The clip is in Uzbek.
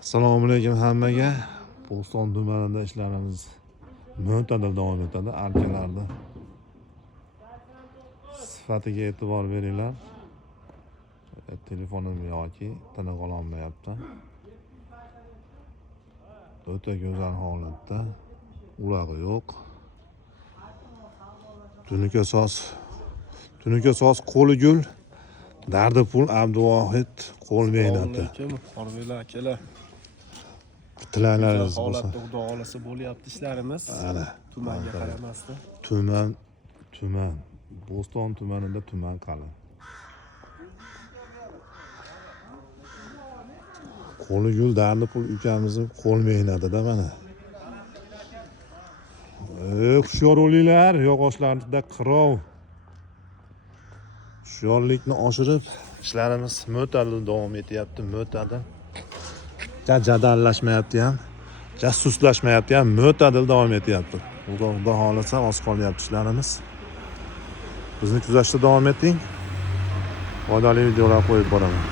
Assalomu alaykum hammaga. Bo'ston tumanida ishlarimiz mo'tadil davom etadi. Arkalarda sifatiga e'tibor beringlar. Telefonim yoki tiniq ololmayapti. O'ta go'zal holatda. Ulag'i yo'q. Tunuka soz qo'li gul. Dardi pul Abduvohid qo'l mehnati. Qorbilar akalar. Tilaylaringiz bo'lsa. Holatda xudo xolasa bo'lyapti ishlarimiz. Ana, Tumanga qaramasdan. Tuman. Bo'ston tumanida tuman qalin. Qo'li gul dardi pul ukamizning qo'l mehnatida mana. Hushyor bo'linglar, yog'ochlarda qirov. Hushyorlikni oshirib, ishlarimiz mo'tadil davom etyapti, mo'tadil. Jadallashmayapti ham, suslashmayapti ham, mo'tadil davom etyapti. Xudo xolasa oz qolyapti ishlarimiz. Bizni kuzatishda davom eting. Foydali videolar qo'yib boraman.